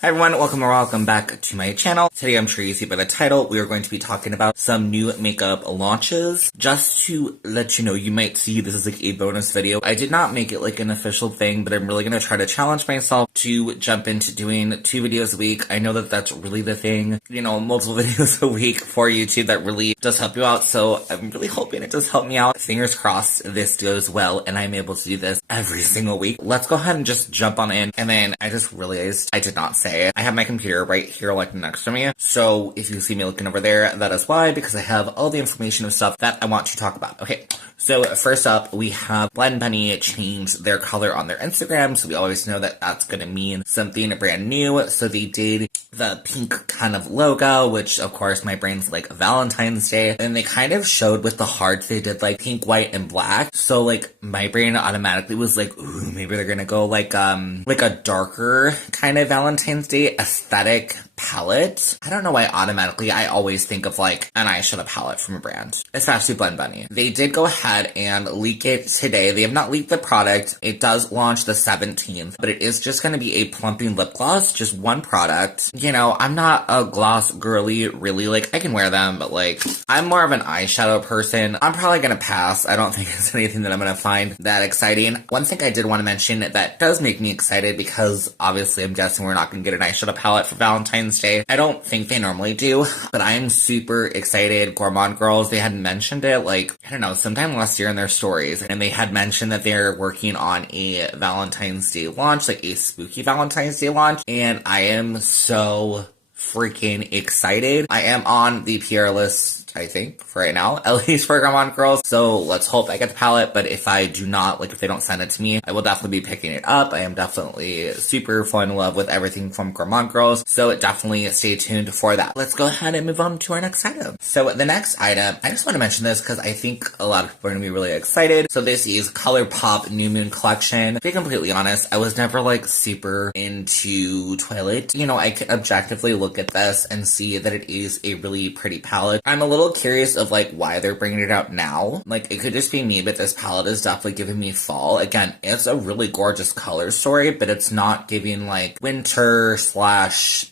Hi everyone, welcome or welcome back to my channel. Today I'm sure you see by the title, we are going to be talking about some new makeup launches. Just to let you know, you might see this is like a bonus video. I did not make it like an official thing, but I'm really going to try to challenge myself to jump into doing 2 videos a week. I know that that's really the thing, multiple videos a week for YouTube that really does help you out. So I'm really hoping it does help me out. Fingers crossed this goes well and I'm able to do this every single week. Let's go ahead and just jump on in. And then I just realized I did not say it. I have my computer right here like next to me. So if you see me looking over there, that is why, because I have all the information and stuff that I want to talk about. Okay, so first up, we have Blend Bunny changed their color on their Instagram. So we always know that that's going to mean something brand new. So they did the pink kind of logo, which of course my brain's like Valentine's Day. And they kind of showed with the hearts, they did like pink, white, and black. So like my brain automatically was like, ooh, maybe they're going to go like a darker kind of Valentine's Day aesthetic palette. I don't know why automatically I always think of like an eyeshadow palette from a brand, especially Blend Bunny. They did go ahead and leak it today. They have not leaked the product. It does launch the 17th, but it is just going to be a plumping lip gloss, just one product. I'm not a gloss girly, really. Like, I can wear them, but like, I'm more of an eyeshadow person. I'm probably going to pass. I don't think it's anything that I'm going to find that exciting. One thing I did want to mention that does make me excited, because obviously I'm guessing we're not going to get an eyeshadow palette for Valentine's Day. I don't think they normally do, but I'm super excited. Gourmand Girls, they had mentioned it like, I don't know, sometime last year in their stories, and they had mentioned that they're working on a Valentine's Day launch, like a spooky Valentine's Day launch, and I am so freaking excited. I am on the PR list, I think, for right now, at least for Gourmand Girls. So let's hope I get the palette, but if I do not, like if they don't send it to me, I will definitely be picking it up. I am definitely super falling in love with everything from Gourmand Girls, so definitely stay tuned for that. Let's go ahead and move on to our next item. So the next item, I just want to mention this because I think a lot of people are going to be really excited. So this is ColourPop New Moon Collection. To be completely honest, I was never like super into Twilight. I could objectively look at this and see that it is a really pretty palette. I'm a little curious of like why they're bringing it out now. Like, it could just be me, but this palette is definitely giving me fall. Again, it's a really gorgeous color story, but it's not giving like winter /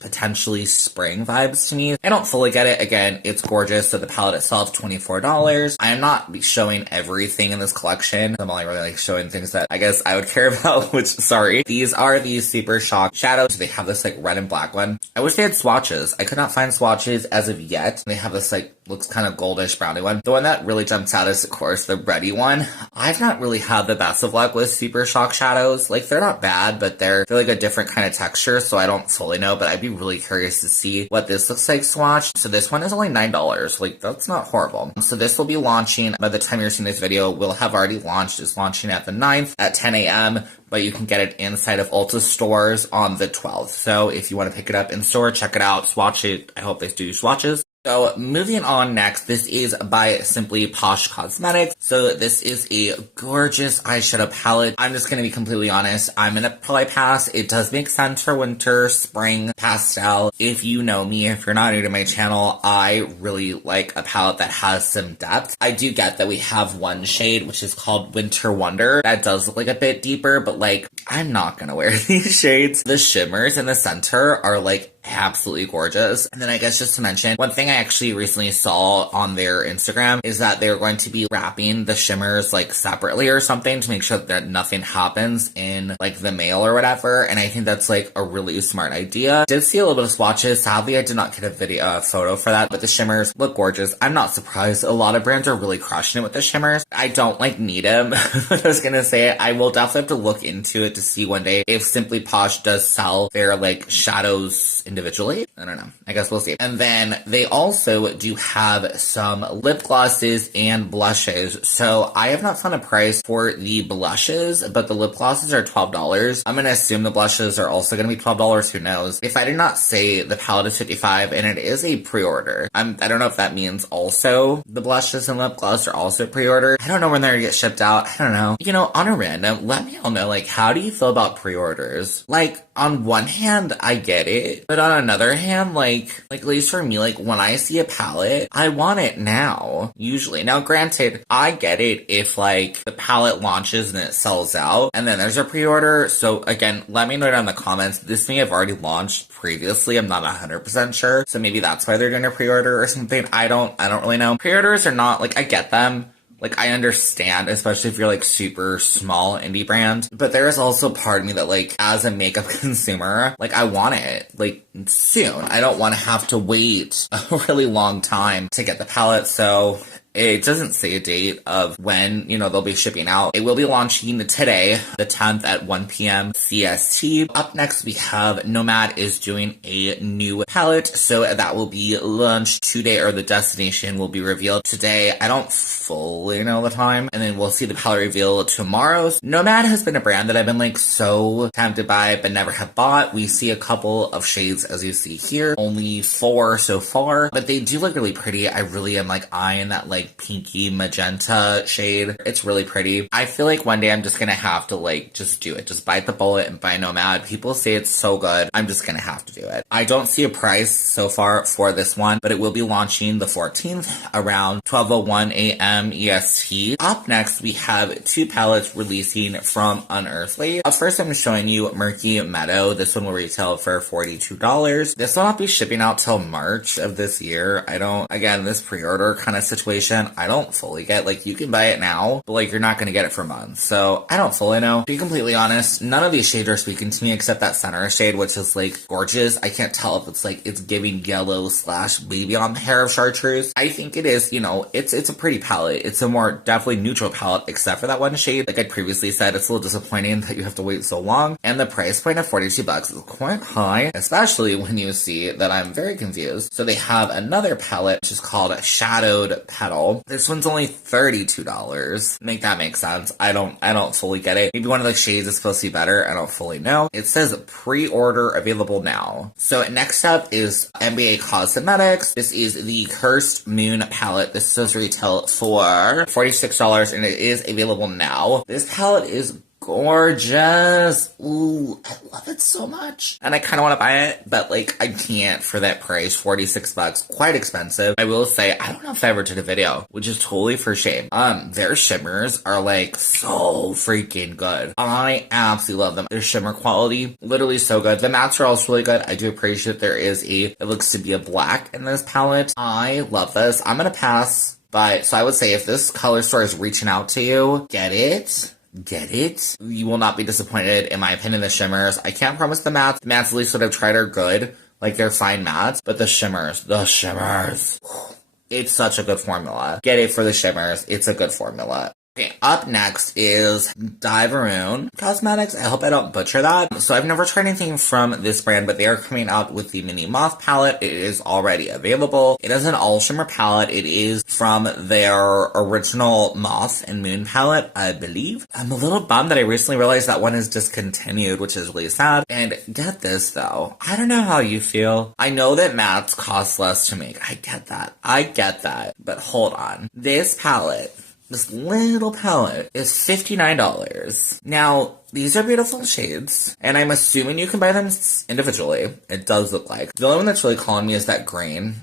potentially spring vibes to me. I don't fully get it. Again, it's gorgeous. So the palette itself, $24. I am not showing everything in this collection. I'm only really like showing things that I guess I would care about, which, sorry. These are the Super Shock shadows. They have this like red and black one. I wish they had swatches. I could not find swatches as of yet. They have this like, looks kind of goldish browny one. The one that really jumps out is, of course, the reddy one. I've not really had the best of luck with Super Shock shadows. Like, they're not bad, but they're like a different kind of texture, so I don't fully know, but I'd be really curious to see what this looks like swatched. So this one is only $9. Like, that's not horrible. So this will be launching, by the time you're seeing this video, will have already launched. It's launching at the 9th at 10 a.m., but you can get it inside of Ulta stores on the 12th. So if you want to pick it up in store, check it out, swatch it. I hope they do swatches. So moving on next, this is by Simply Posh Cosmetics. So this is a gorgeous eyeshadow palette. I'm just going to be completely honest. I'm going to probably pass. It does make sense for winter, spring, pastel. If you know me, if you're not new to my channel, I really like a palette that has some depth. I do get that we have one shade, which is called Winter Wonder. That does look like a bit deeper, but like, I'm not going to wear these shades. The shimmers in the center are like absolutely gorgeous. And then I guess just to mention, one thing I actually recently saw on their Instagram is that they're going to be wrapping the shimmers like separately or something to make sure that nothing happens in like the mail or whatever. And I think that's like a really smart idea. Did see a little bit of swatches. Sadly, I did not get a photo for that, but the shimmers look gorgeous. I'm not surprised. A lot of brands are really crushing it with the shimmers. I don't like need them. I was gonna say, I will definitely have to look into it to see one day if Simply Posh does sell their like shadows individually. I don't know. I guess we'll see. And then they also do have some lip glosses and blushes. So I have not found a price for the blushes, but the lip glosses are $12. I'm going to assume the blushes are also going to be $12. Who knows? If I did not say the palette is $55 and it is a pre-order, I don't know if that means also the blushes and lip gloss are also pre-order. I don't know when they're going to get shipped out. I don't know. On a random, let me all know, like, how do you feel about pre-orders? Like, on one hand, I get it, but on another hand, like at least for me, like when I see a palette, I want it now, usually. Now, granted, I get it if like the palette launches and it sells out, and then there's a pre-order. So again, let me know down in the comments. This may have already launched previously. I'm not 100% sure. So maybe that's why they're doing a pre-order or something. I don't really know. Pre-orders are not, like, I get them. Like, I understand, especially if you're, like, super small indie brand. But there is also part of me that, like, as a makeup consumer, like, I want it, like, soon. I don't want to have to wait a really long time to get the palette, so it doesn't say a date of when, you know, they'll be shipping out. It will be launching today, the 10th at 1 p.m. CST. Up next, we have Nomad is doing a new palette, so that will be launched today, or the destination will be revealed today. I don't fully know the time, and then we'll see the palette reveal tomorrow. Nomad has been a brand that I've been, like, so tempted by, but never have bought. We see a couple of shades, as you see here. Only 4 so far, but they do look really pretty. I really am, like, eyeing that, like, pinky magenta shade. It's really pretty. I feel like one day I'm just gonna have to, like, just do it. Just bite the bullet and buy Nomad. People say it's so good. I'm just gonna have to do it. I don't see a price so far for this one, but it will be launching the 14th around 12:01 a.m. EST. Up next, we have 2 palettes releasing from Unearthly. Up first, I'm showing you Murky Meadow. This one will retail for $42. This will not be shipping out till March of this year. Again, this pre-order kind of situation, I don't fully get. Like, you can buy it now, but, like, you're not going to get it for months. So, I don't fully know. To be completely honest, none of these shades are speaking to me except that center shade, which is, like, gorgeous. I can't tell if it's, like, it's giving yellow / baby on the hair of chartreuse. I think it is, you know, it's a pretty palette. It's a more definitely neutral palette, except for that one shade. Like I previously said, it's a little disappointing that you have to wait so long. And the price point of $42 is quite high, especially when you see that I'm very confused. So they have another palette, which is called Shadowed Petal. This one's only $32. Make that make sense. I don't fully get it. Maybe one of the shades is supposed to be better. I don't fully know. It says pre-order available now. So next up is NBA Cosmetics. This is the Cursed Moon palette. This says retail for $46 and it is available now. This palette is gorgeous. Ooh, I love it so much. And I kind of want to buy it, but, like, I can't for that price. $46, quite expensive. I will say, I don't know if I ever did a video, which is totally for shame. Their shimmers are, like, so freaking good. I absolutely love them. Their shimmer quality, literally so good. The mattes are also really good. I do appreciate there is it looks to be a black in this palette. I love this. I'm gonna pass, but, so I would say if this color store is reaching out to you, get it. Get it? You will not be disappointed, in my opinion. The shimmers, I can't promise the mattes. The mattes, at least what I've tried, are good. Like, they're fine mattes. But the shimmers. It's such a good formula. Get it for the shimmers. It's a good formula. Okay, up next is Diveroon Cosmetics. I hope I don't butcher that. So I've never tried anything from this brand, but they are coming out with the Mini Moth palette. It is already available. It is an all shimmer palette. It is from their original Moth and Moon palette, I believe. I'm a little bummed that I recently realized that one is discontinued, which is really sad. And get this though, I don't know how you feel. I know that mattes cost less to make. I get that. But hold on. This palette, this little palette, is $59. Now, these are beautiful shades, and I'm assuming you can buy them individually. It does look like. The only one that's really calling me is that green.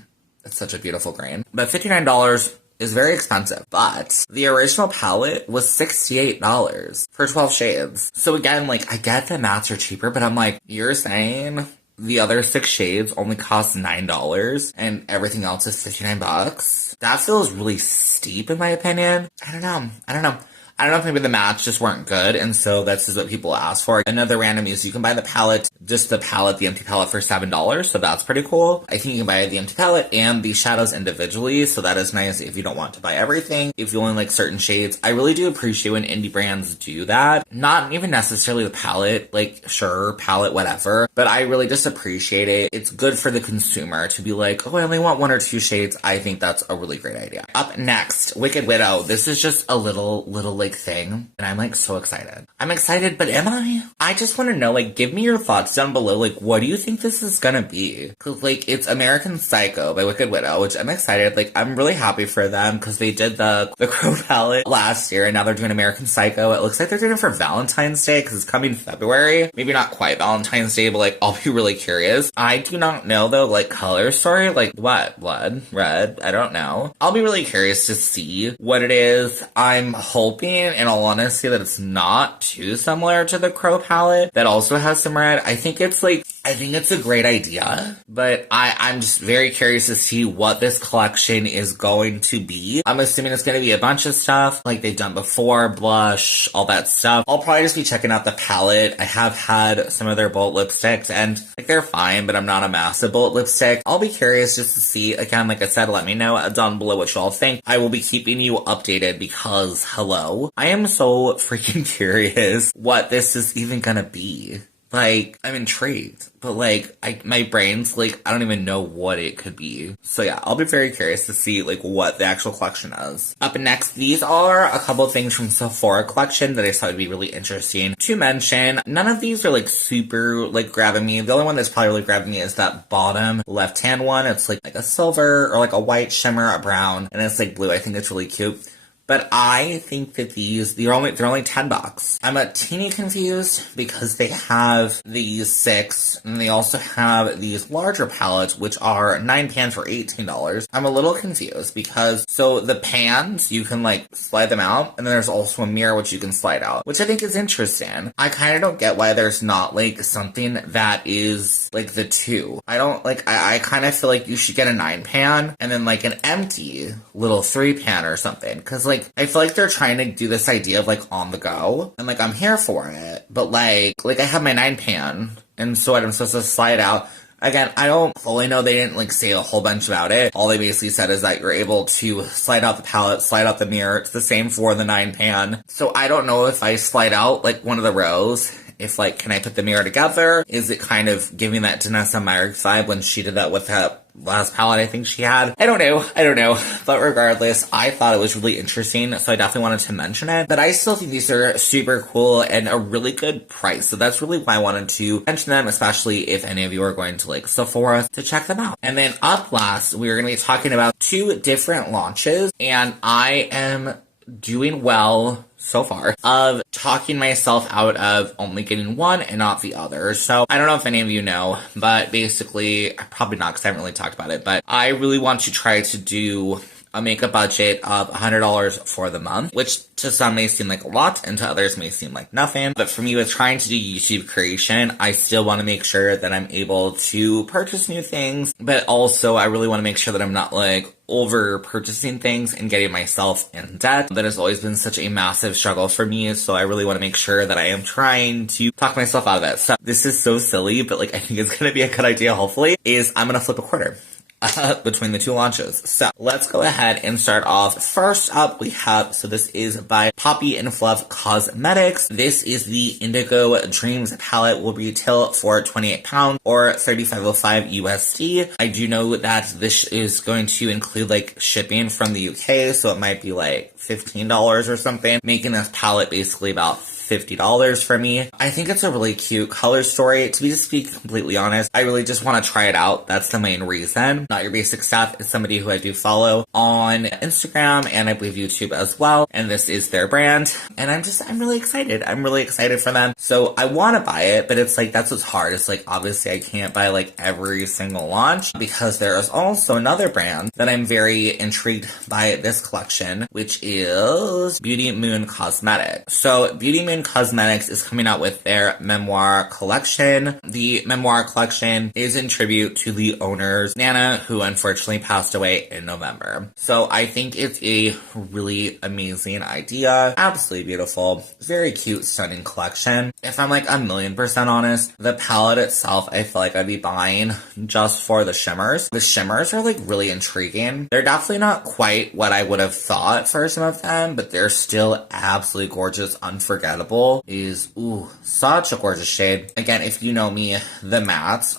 It's such a beautiful green. But $59 is very expensive. But the original palette was $68 for 12 shades. So again, like, I get that mattes are cheaper, but I'm like, you're saying the other 6 shades only cost $9 and everything else is $59? That feels really steep in my opinion. I don't know if maybe the mattes just weren't good, and so that's just what people ask for. Another random is you can buy the palette, just the palette, the empty palette, for $7, so that's pretty cool. I think you can buy the empty palette and the shadows individually, so that is nice if you don't want to buy everything, if you only like certain shades. I really do appreciate when indie brands do that. Not even necessarily the palette, like, sure, palette, whatever, but I really just appreciate it. It's good for the consumer to be like, oh, I only want 1 or 2 shades. I think that's a really great idea. Up next, Wicked Widow. This is just a little like big thing, and I'm like so excited. I'm excited, but am I? I just want to know, like, give me your thoughts down below. Like, what do you think this is gonna be? Cause like, it's American Psycho by Wicked Widow, which I'm excited. Like, I'm really happy for them because they did the Crow palette last year, and now they're doing American Psycho. It looks like they're doing it for Valentine's Day because it's coming February. Maybe not quite Valentine's Day, but like, I'll be really curious. I do not know though, like, color story, like what? Blood? Red? I don't know. I'll be really curious to see what it is. I'm hoping, in all honesty, that it's not too similar to the Crow palette that also has some red. I think it's a great idea, but I'm just very curious to see what this collection is going to be. I'm assuming it's going to be a bunch of stuff like they've done before, blush, all that stuff. I'll probably just be checking out the palette. I have had some of their Bullet lipsticks and like they're fine, but I'm not a massive Bullet lipstick. I'll be curious just to see. Again, like I said, let me know down below what you all think. I will be keeping you updated because, hello, I am so freaking curious what this is even gonna be. Like, I'm intrigued, but like, my brain's like, I don't even know what it could be. So yeah, I'll be very curious to see like what the actual collection is. Up next, these are a couple of things from Sephora collection that I thought would be really interesting to mention. None of these are like super like grabbing me. The only one that's probably really grabbing me is that bottom left-hand one. It's like a silver or like a white shimmer, a brown, and it's like blue. I think it's really cute. But I think that they're only $10. I'm a teeny confused because they have these 6, and they also have these larger palettes, which are 9 pans for $18. I'm a little confused because, so the pans, you can like slide them out, and then there's also a mirror which you can slide out, which I think is interesting. I kind of don't get why there's not like something that is like the 2. I kind of feel like you should get a 9 pan, and then like an empty little 3 pan or something, because like, I feel like they're trying to do this idea of like on the go, and like I'm here for it, but like I have my 9 pan, and so I'm supposed to slide out. Again, I don't fully know, they didn't like say a whole bunch about it. All they basically said is that you're able to slide out the palette, slide out the mirror. It's the same for the 9 pan. So I don't know if I slide out like one of the rows, if like, can I put the mirror together? Is it kind of giving that Danessa Meyrick vibe when she did that with that last palette I think she had? I don't know. But regardless, I thought it was really interesting, so I definitely wanted to mention it. But I still think these are super cool and a really good price. So that's really why I wanted to mention them, especially if any of you are going to like Sephora to check them out. And then up last, we're going to be talking about 2 different launches, and I am doing well so far of talking myself out of only getting one and not the other. So I don't know if any of you know, but basically, probably not because I haven't really talked about it, but I really want to try to do a makeup budget of $100 for the month, which to some may seem like a lot and to others may seem like nothing. But for me, with trying to do YouTube creation, I still want to make sure that I'm able to purchase new things, but also I really want to make sure that I'm not like over purchasing things and getting myself in debt. That has always been such a massive struggle for me, so I really want to make sure that I am trying to talk myself out of it. So this is so silly, but like I think it's going to be a good idea, hopefully, is I'm going to flip a quarter between the 2 launches. So let's go ahead and start off. First up, we have, so this is by Poppy and Fluff Cosmetics. This is the Indigo Dreams palette, will retail for £28 or $35.05 USD. I do know that this is going to include like shipping from the UK, so it might be like $15 or something, making this palette basically about $50 for me. I think it's a really cute color story. To be completely honest, I really just want to try it out. That's the main reason. Not Your Basic Stuff is somebody who I do follow on Instagram and I believe YouTube as well. And this is their brand. And I'm really excited. I'm really excited for them. So I want to buy it, but it's like, that's what's hard. It's like, obviously I can't buy like every single launch because there is also another brand that I'm very intrigued by this collection, which is Beauty Moon Cosmetics. So Beauty Moon Cosmetics is coming out with their memoir collection. The memoir collection is in tribute to the owners, Nana, who unfortunately passed away in November. So I think it's a really amazing idea. Absolutely beautiful. Very cute, stunning collection. If I'm like 1,000,000% honest, the palette itself, I feel like I'd be buying just for the shimmers. The shimmers are like really intriguing. They're definitely not quite what I would have thought for some of them, but they're still absolutely gorgeous, unforgettable. Incredible is, ooh, such a gorgeous shade. Again, if you know me, the mattes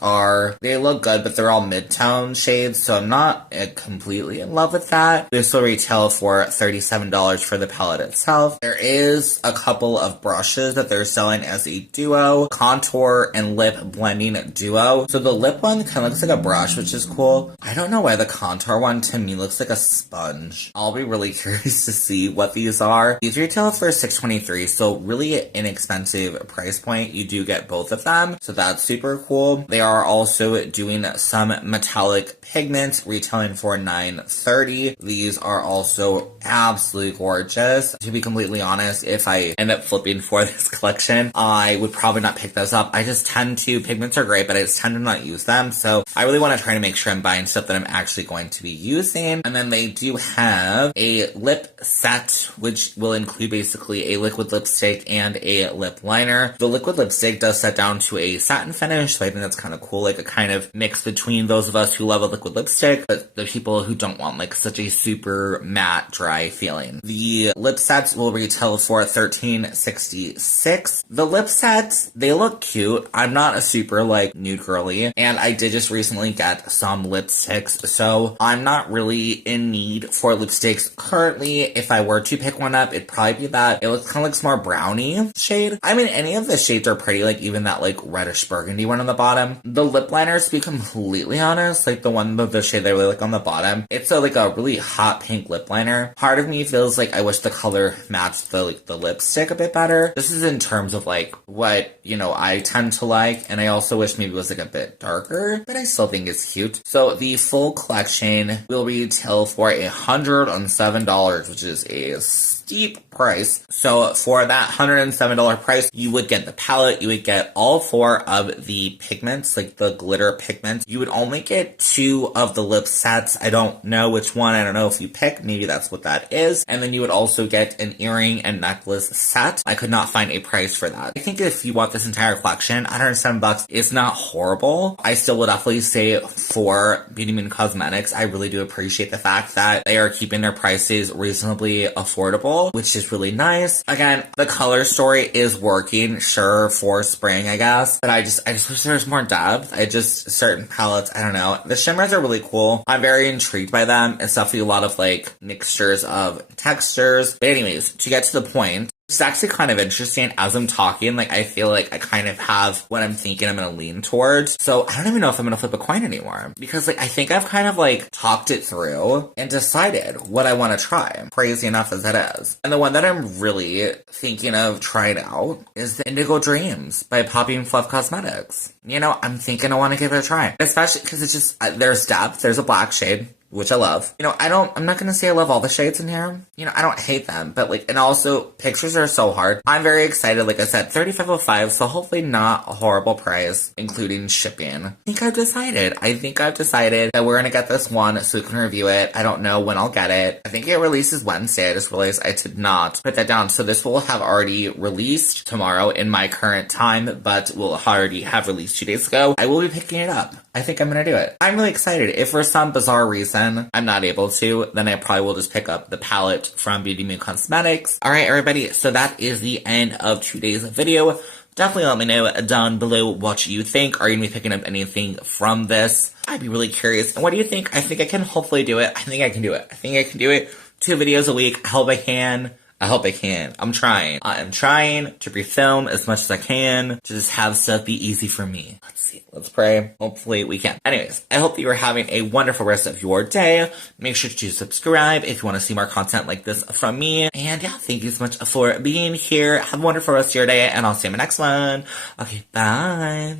they look good, but they're all mid-tone shades, so I'm not completely in love with that. This will retail for $37 for the palette itself. There is a couple of brushes that they're selling as a duo, contour and lip blending duo. So the lip one kind of looks like a brush, which is cool. I don't know why the contour one to me looks like a sponge. I'll be really curious to see what these are. These retail for $6.23, so really inexpensive price point. You do get both of them, so that's super cool. They are also doing some metallic pigments retailing for $9.30. These are also absolutely gorgeous. To be completely honest, if I end up flipping for this collection, I would probably not pick those up. I just tend to, pigments are great, but I just tend to not use them. So I really want to try to make sure I'm buying stuff that I'm actually going to be using. And then they do have a lip set, which will include basically a liquid lipstick and a lip liner. The liquid lipstick does set down to a satin finish, so I think that's kind of cool, like a kind of mix between those of us who love a liquid lipstick, but the people who don't want like such a super matte, dry feeling. The lip sets will retail for $13.66. The lip sets, they look cute. I'm not a super like nude girly, and I did just recently get some lipsticks, so I'm not really in need for lipsticks currently. If I were to pick one up, it'd probably be that. It looks kind of looks more brownie shade. I mean, any of the shades are pretty, like even that like reddish burgundy one on the bottom. The lip liners, to be completely honest, like the one with the shade that I really like on the bottom, it's like a really hot pink lip liner. Part of me feels like I wish the color matched the lipstick a bit better. This is in terms of like what, you know, I tend to like, and I also wish maybe it was like a bit darker, but I still think it's cute. So the full collection will retail for $107, which is a steep price. So for that $107 price, you would get the palette, you would get all 4 of the pigments, like the glitter pigments. You would only get 2 of the lip sets. I don't know which one. I don't know if you pick. Maybe that's what that is. And then you would also get an earring and necklace set. I could not find a price for that. I think if you want this entire collection, $107 is not horrible. I still would definitely say for Beauty Moon Cosmetics, I really do appreciate the fact that they are keeping their prices reasonably affordable, which is really nice. Again, the color story is working, sure, for spring, I guess, but I just wish there was more depth. Certain palettes, I don't know. The shimmers are really cool. I'm very intrigued by them. It's definitely a lot of like mixtures of textures. But anyways, to get to the point, it's actually kind of interesting as I'm talking. Like, I feel like I kind of have what I'm thinking I'm going to lean towards. So I don't even know if I'm going to flip a coin anymore, because like, I think I've kind of like talked it through and decided what I want to try, crazy enough as it is. And the one that I'm really thinking of trying out is the Indigo Dreams by Poppy and Fluff Cosmetics. You know, I'm thinking I want to give it a try, especially because it's just, there's depth, there's a black shade, which I love. You know, I'm not gonna say I love all the shades in here. You know, I don't hate them, but like, and also, pictures are so hard. I'm very excited, like I said, $35.05, so hopefully not a horrible price, including shipping. I think I've decided that we're gonna get this one so we can review it. I don't know when I'll get it. I think it releases Wednesday. I just realized I did not put that down. So this will have already released tomorrow in my current time, but will already have released 2 days ago. I will be picking it up. I think I'm gonna do it. I'm really excited. If for some bizarre reason I'm not able to, then I probably will just pick up the palette from Beauty Moon Cosmetics. Alright, everybody, so that is the end of today's video. Definitely let me know down below what you think. Are you gonna be picking up anything from this? I'd be really curious. And what do you think? I think I can hopefully do it. I think I can do it. 2 videos a week. I hope I can. I'm trying. I am trying to pre-film as much as I can to just have stuff be easy for me. Let's see. Let's pray. Hopefully we can. Anyways, I hope that you are having a wonderful rest of your day. Make sure to subscribe if you want to see more content like this from me. And yeah, thank you so much for being here. Have a wonderful rest of your day, and I'll see you in my next one. Okay, bye.